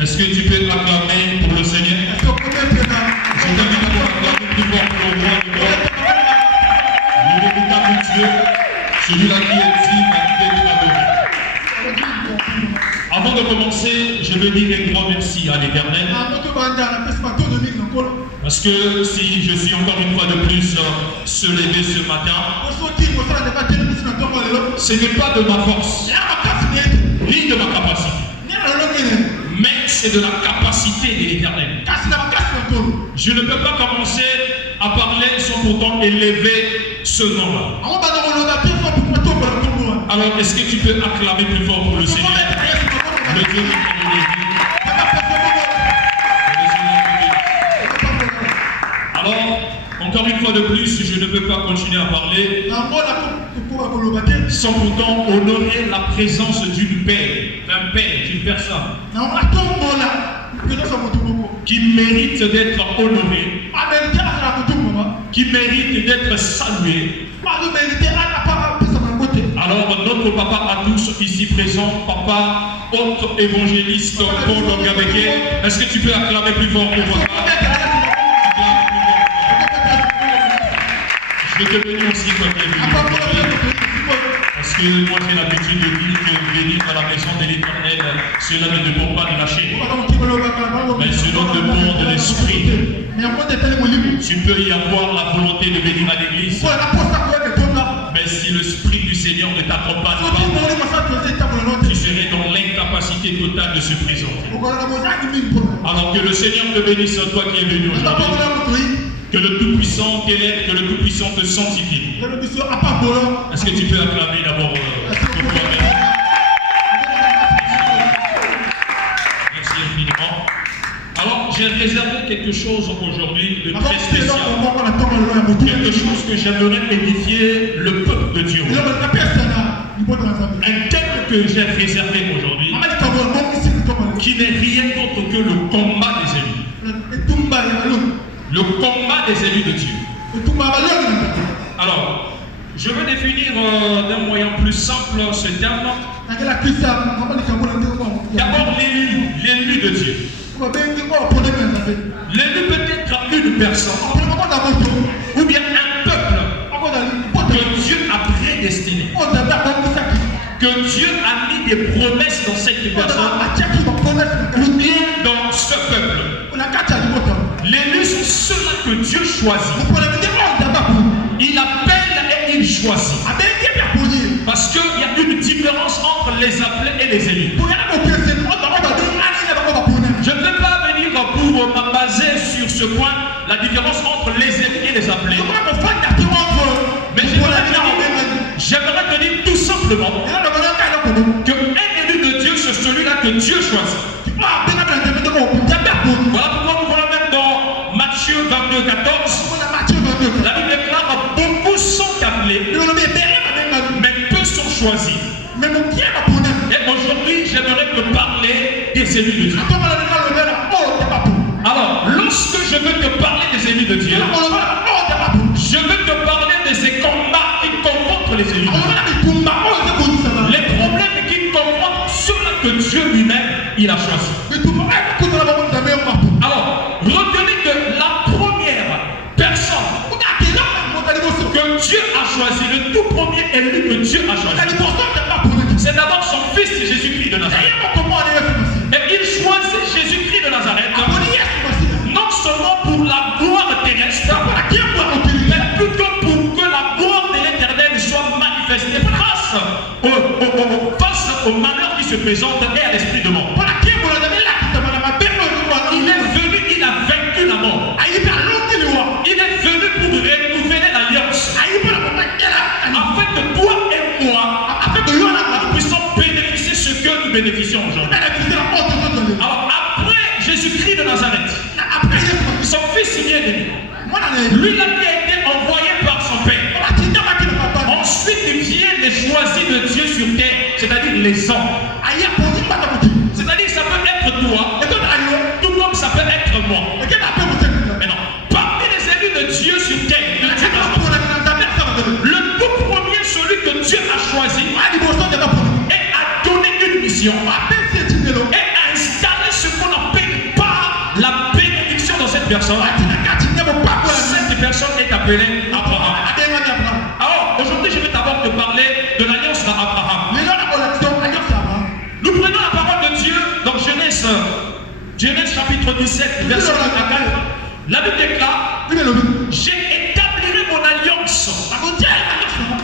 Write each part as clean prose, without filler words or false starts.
Est-ce que tu peux acclamer pour le Seigneur? Je t'invite à acclamer plus fort pour le roi du roi, le véritable Dieu, celui-là qui est digne d'être adoré. Avant de commencer, je veux dire un grand merci à l'Éternel. Parce que si je suis encore une fois de plus se lever ce matin, ce n'est pas de ma force, ni de ma capacité, mais c'est de la capacité de l'Éternel. Je ne peux pas commencer à parler sans pourtant élever ce nom-là. Alors, est-ce que tu peux acclamer plus fort pour le Seigneur? Le Dieu qui Alors, encore une fois de plus, je ne peux pas continuer à parler sans pourtant honorer la présence d'une paix, d'un père, d'une personne qui mérite d'être honoré, qui mérite d'être salué. Alors, notre papa à tous ici présents, papa, autre évangéliste Paul Ngabeke, est-ce que tu peux acclamer plus fort pour papa? Je vais te bénir aussi quand tu es venu. Parce que moi j'ai l'habitude de dire que venir à la maison de l'Éternel, cela ne dépend pas de la chair, mais selon le monde de l'esprit. Tu peux y avoir la volonté de venir à l'église, mais si l'esprit du Seigneur ne t'accompagne pas, tu serais dans l'incapacité totale de se présenter. Alors que le Seigneur te bénisse, toi qui es venu aujourd'hui. Que le Tout-Puissant t'élève, que le Tout-Puissant te sanctifie. Est-ce que tu peux acclamer d'abord Merci infiniment. Alors, j'ai réservé quelque chose aujourd'hui de très spécial. Quelque chose que j'aimerais édifier le peuple de Dieu. Un thème que j'ai réservé aujourd'hui, qui n'est rien d'autre que le combat des élus. Le combat des élus de Dieu. Alors, je veux définir d'un moyen plus simple ce terme. D'abord, l'élu de Dieu. L'élu peut être une personne ou bien un peuple que Dieu a prédestiné. Que Dieu a mis des promesses dans cette personne ou bien dans ce peuple. L'élu sont ceux-là que Dieu choisit. Il appelle et il choisit. Parce qu'il y a une différence entre les appelés et les élus. Je ne vais pas venir pour m'abaser sur ce point, la différence entre les élus et les appelés. Mais j'aimerais te dire tout simplement que un élu de Dieu, c'est celui-là que Dieu choisit. Voilà pourquoi nous voyons même dans Matthieu 22, 14, la Bible déclare beaucoup sont appelés, mais peu sont choisis. Et aujourd'hui, j'aimerais te parler des élus de Dieu. Alors, lorsque je veux te parler des élus de Dieu, je veux te parler de ces combats qui confrontent les élus de Dieu. Les problèmes qui confrontent ceux-là que Dieu lui-même, il a choisi. Alors, retenez que la première personne que Dieu a choisi, le tout premier élu que Dieu a choisi, c'est d'abord son fils Jésus-Christ de Nazareth. Et il choisit Jésus-Christ de Nazareth, non seulement pour la gloire terrestre, mais plutôt pour que la gloire de l'Éternel soit manifestée face au malheur qui se présente et à l'esprit de mort. Il est venu, il a vaincu la mort. Il est venu pour renouveler l'alliance. Afin que toi et moi, nous puissions bénéficier ce que nous bénéficions aujourd'hui. Alors après Jésus-Christ de Nazareth, son fils bien-aimé, lui là qui a été envoyé par son père. Ensuite vient les choisis de Dieu sur terre, c'est-à-dire les hommes. C'est-à-dire ça peut être toi, tout comme ça peut être moi. Mais non, parmi les élus de Dieu sur terre, le tout premier, celui que Dieu a choisi et a donné une bénédiction et installer ce qu'on appelle pas la bénédiction dans cette personne. Cette personne est appelée Abraham. Alors, aujourd'hui, je vais d'abord te parler de l'alliance d'Abraham. Nous prenons la parole de Dieu dans Genèse chapitre 17, verset 1 à 4. La Bible déclare: j'établirai mon alliance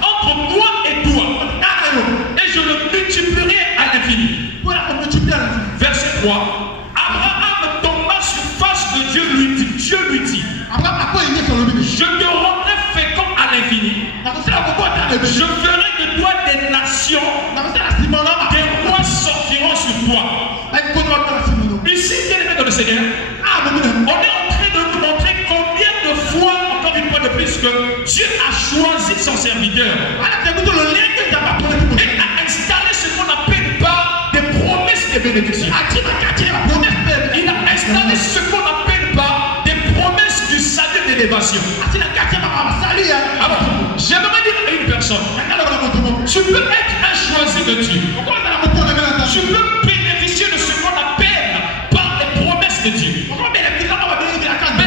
entre moi et toi, et je le multiplierai à l'infini. Verset 3. Abraham tomba sur face de Dieu, Dieu lui dit: je te rendrai fécond à l'infini. Je ferai de toi des nations, des rois sortiront sur toi. Ici, bien aimé dans le Seigneur, on est en train de nous montrer combien de fois, encore une fois de plus, que Dieu a choisi son serviteur et a installé ce qu'on appelle pas des promesses de bénédiction. Il a installé ce qu'on appelle pas des promesses du salut d'élévation. Alors, j'aimerais dire à une personne: tu peux être un choisi de Dieu. Tu peux bénéficier de ce qu'on appelle par les promesses de Dieu. Mais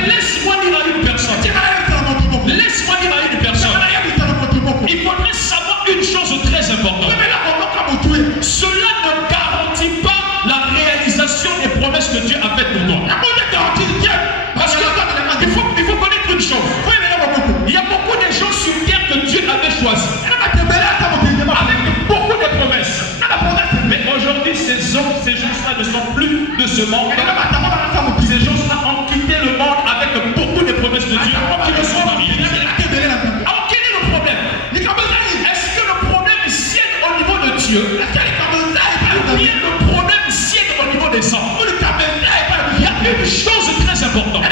laisse-moi dire à une personne. Laisse-moi dire à une personne. Il faudrait savoir une chose très importante. Cela ne garantit pas la réalisation des promesses que Dieu a faites pour toi. Parce qu'il faut connaître une chose. Il y a beaucoup de gens sur terre que Dieu avait choisis, avec beaucoup de promesses. Mais aujourd'hui, ces gens-là ne sont plus de ce monde. Ces gens-là ont quitté le monde avec beaucoup de promesses de Dieu qui ne sont pas réalisées. Alors quel est le problème? Est-ce que le problème siège au niveau de Dieu, ou bien le problème siège au niveau des hommes? Il y a une chose très importante.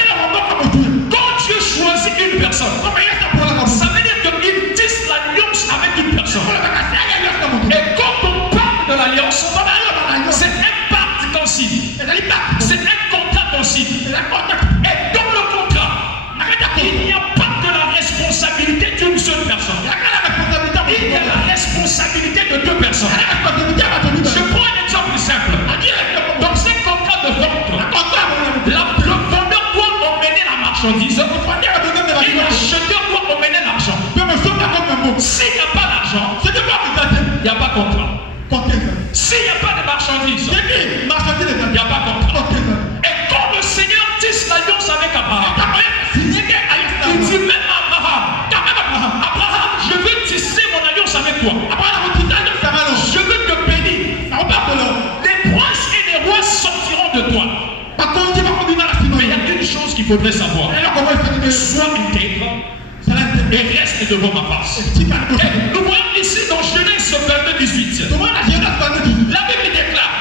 Quand Dieu choisit une personne, ça veut dire qu'il tisse l'alliance avec une personne. Et quand on parle de l'alliance, c'est un pacte consigne. C'est un contrat consigne. Et dans le contrat, il n'y a pas de la responsabilité d'une seule personne. Il y a la responsabilité de deux personnes. Je prends un exemple simple. Dans un contrat de vente, le vendeur doit emmener la marchandise et l'acheteur doit emmener l'argent. S'il n'y a pas d'argent, il n'y a pas de contrat. S'il n'y a pas de marchandise, il n'y a pas de contrat. Et quand le Seigneur tisse l'alliance avec Abraham, il dit même à Abraham, Abraham, je veux tisser mon alliance avec toi. Je veux te bénir. Les princes et les rois sortiront de toi. Mais il y a une chose qu'il faudrait savoir. Sois intègre et reste devant ma face. Et nous voyons ici dans Genèse 22, 18. La Bible déclare: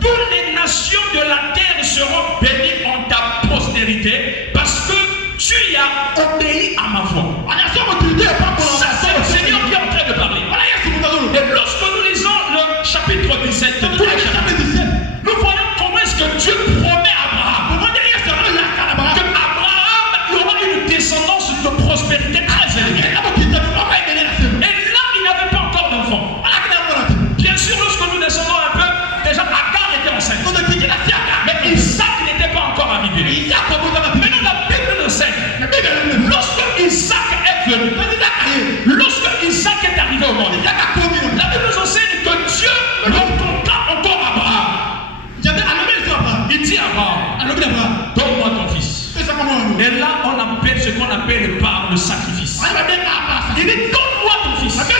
toutes les nations de la terre seront bénies en ta postérité parce que tu y as obéi à ma voix. Ça, c'est le Seigneur qui est en train de parler. Et lorsque nous lisons le chapitre 17, tous les chapitres, nous voyons comment est-ce que Dieu promet à Abraham que Abraham il aura une descendance de prospérité très élevée. Et là, il n'avait pas encore d'enfant. Bien sûr, lorsque nous descendons un peu, déjà Agar était enceinte. Mais Isaac n'était pas encore arrivé. Maintenant, la Bible nous enseigne. Lorsque Isaac est venu, lorsque Isaac est arrivé au monde, la Bible nous enseigne que Dieu rencontra encore Abraham. Il dit à Abraham: donne-moi ton fils. Et là, on appelle ce qu'on appelle par le sacrifice. Il dit: donne-moi ton fils. Mais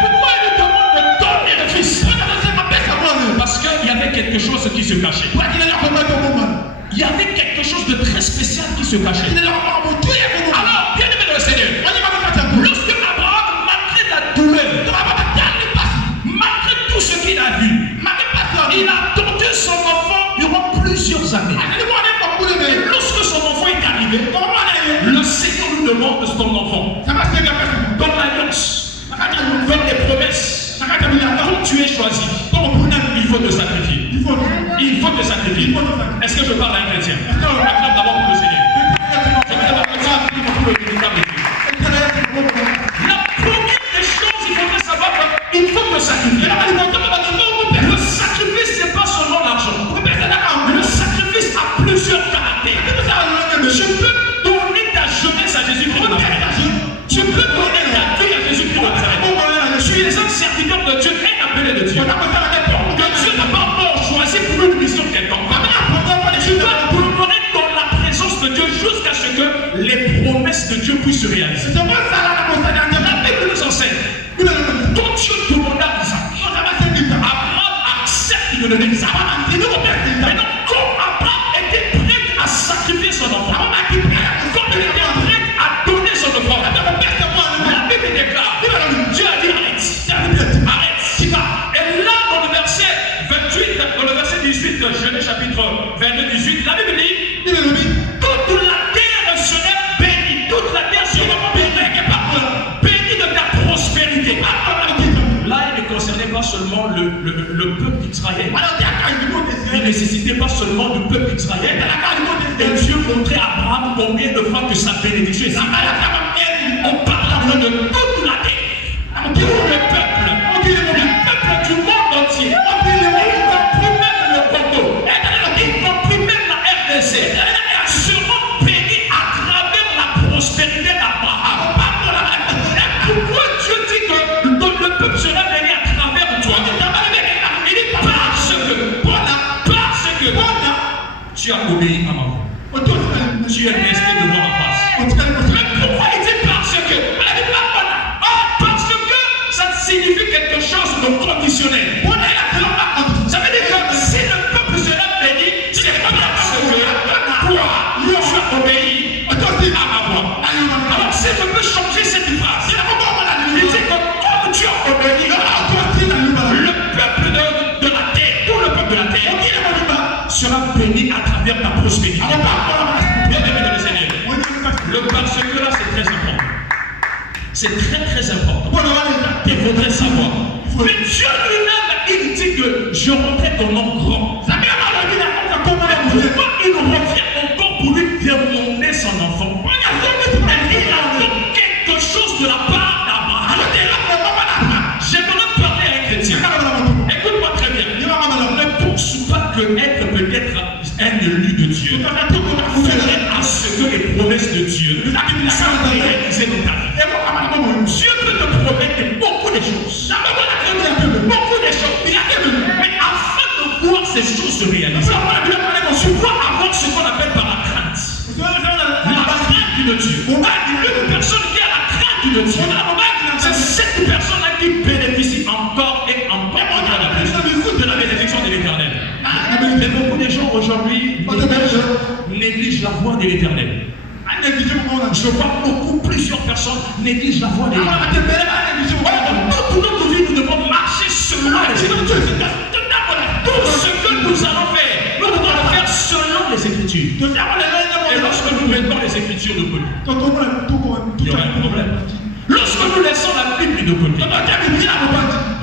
pourquoi il lui demande de donner le fils? Parce qu'il y avait quelque chose qui se cachait. Il y avait quelque chose de très spécial qui se cachait. Alors, bien aimé dans le Seigneur, lorsque Abraham, malgré la douleur, malgré tout ce qu'il a vu, il a attendu son enfant durant plusieurs années. Et lorsque son enfant est arrivé, le Seigneur lui demande ton enfant. Dans l'alliance, dans les promesses, quand tu es choisi, il faut te sacrifier. Il faut te sacrifier. Est-ce que je parle à un chrétien? Acclame d'abord pour le Seigneur. Je vais d'abord pour le véritable Dieu. La première des choses, il faudrait savoir qu'il faut te sacrifier. Dieu. Que Dieu n'a pas encore choisi pour une mission quelconque. Tu dois demeurer dans la présence de Dieu jusqu'à ce que les promesses de Dieu puissent se réaliser. La Bible nous enseigne. Quand Dieu demanda à Isaac, Abraham accepte de donner Isaac. Maintenant, quand Abraham était prêt à sacrifier son enfant, quand il était prêt à donner son enfant, la Bible déclare, Dieu a dit arrête. Et là, dans le verset 28, dans le verset 18, Genèse chapitre 22, 18, la Bible dit, toute la terre serait bénie, toute la terre serait bénie de ta prospérité. Là, il ne concernait pas seulement le peuple d'Israël. Il ne nécessitait pas seulement le peuple d'Israël. Et Dieu montrait à Abraham combien de fois que sa bénédiction est. On parle de toute la terre, tout le peuple du monde entier, y compris même le Congo, y compris même la RDC, seront bénis à travers la prospérité d'Abraham. Pourquoi Dieu dit que le peuple sera béni à travers toi? Il dit parce que tu as obéi à ma voix. Tu es resté devant ma face. Mais pourquoi il dit parce que? Parce que ça signifie quelque chose de conditionnel. Ça veut dire que si le peuple sera béni, c'est parce que toi, tu as obéi à ma voix. Alors si je peux changer cette phrase, il dit que comme tu as obéi, le peuple de la terre, tout le peuple de la terre, sera béni à travers ta prospérité. Bien-aimé de le Seigneur, le parce que là c'est très important. C'est très important. Il faudrait savoir. Mais Dieu lui-même, il dit que je rendrai ton nom grand. Pourquoi il revient encore pour lui demander son enfant? Il attend quelque chose de la part d'Abraham. J'aimerais parler à un chrétien. Écoute-moi très bien. Ne pense pas que être peut-être un élu de Dieu ferait à ce que les promesses de Dieu soient réalisées dans ta vie. Dieu peut te promettre beaucoup de choses. Beaucoup de choses. Mais afin de voir ces choses se réaliser, tu dois avoir ce qu'on appelle par la crainte. La crainte de Dieu. Une personne qui a la crainte de Dieu, c'est cette personne-là qui bénéficie encore et encore de la bénédiction de l'Éternel. Mais beaucoup de gens aujourd'hui négligent la voie de l'Éternel. Je vois plusieurs personnes négligent la voie de l'Éternel. Toute notre vie, nous devons marcher selon les Écritures. Tout ce que nous allons faire, nous devons le faire selon les Écritures. Et lorsque nous mettons les Écritures de côté, il y aura un problème. Lorsque nous laissons la Bible de côté, il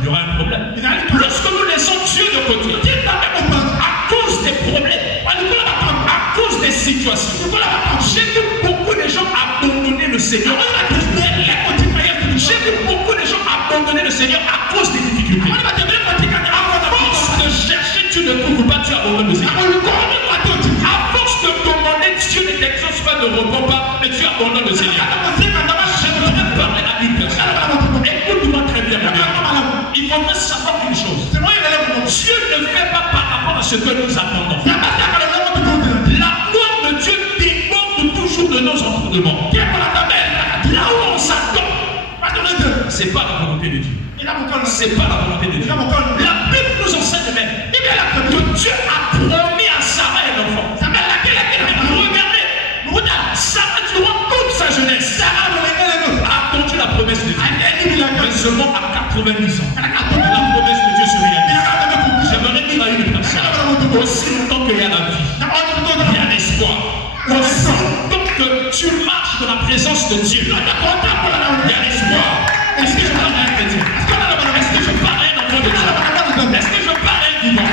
y aura un problème. Lorsque nous laissons Dieu de côté, à cause des problèmes, à cause des situations, j'ai vu beaucoup de gens abandonner le Seigneur. J'ai vu beaucoup de gens abandonner le Seigneur à cause des difficultés. À force de chercher, tu ne trouves pas, tu abandonnes le Seigneur. À force de demander, Dieu ne t'exauce pas, ne répond pas, mais tu abandonnes le Seigneur. J'aimerais parler à une personne. Écoute-moi très bien, mon bien. Il faudrait savoir une chose. Dieu ne fait pas par rapport à ce que nous attendons. L'amour de Dieu déborde toujours de nos entendements. Là où on s'attend, c'est pas la volonté de Dieu. C'est pas la volonté de Dieu. La Bible nous enseigne même que Dieu a promis à Sarah un enfant. Regardez, Sarah durant toute sa jeunesse, Sarah a attendu la promesse de Dieu. Mais seulement à 90 ans, la promesse de Dieu se réalise. J'aimerais dire à une personne, aussi longtemps qu'il y a la vie, il y a l'espoir. Aussi longtemps que tu marches dans la présence de Dieu, il y a l'espoir. Est-ce que je parle à un chrétien? Est-ce que je parle à un enfant de Dieu? Est-ce que je parle à un vivant?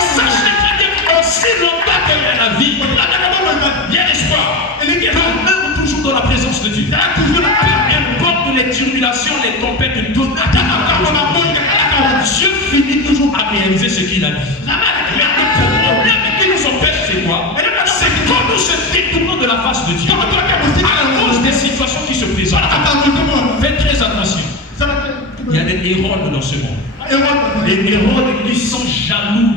Sachez très bien qu'aussi longtemps qu'il y a la vie, il y a l'espoir. Et les guerres meurent toujours dans la présence de Dieu. Peu importe les tribulations, les tempêtes, tout. Dieu finit toujours à réaliser ce qu'il a dit. Mais le problème qui nous empêche, c'est quoi? C'est quand nous se détournons de la face de Dieu à cause des situations qui se présentent. Faites très attention. Il y a des Hérodes dans ce monde. Des Hérodes qui sont jaloux